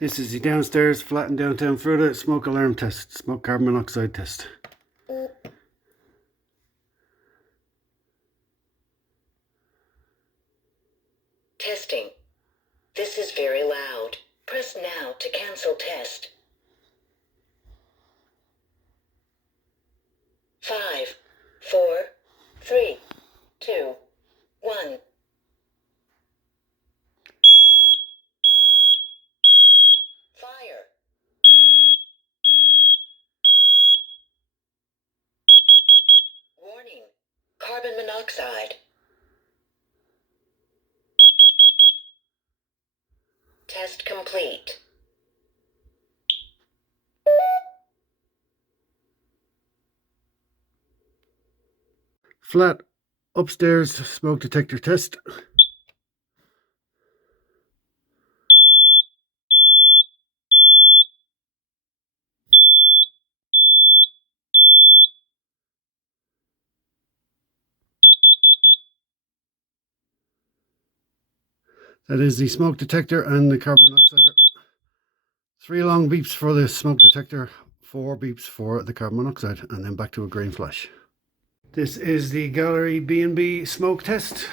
This is the downstairs flat in downtown Fruita smoke alarm test, smoke carbon monoxide test. Testing. This is very loud. Press now to cancel test. 5, 4, 3, 2, 1. Fire. Warning. Carbon monoxide. Test complete. Flat upstairs smoke detector test. That is the smoke detector and the carbon monoxide. 3 long beeps for the smoke detector, 4 beeps for the carbon monoxide, and then back to a green flash. This is the Gallery B&B smoke test.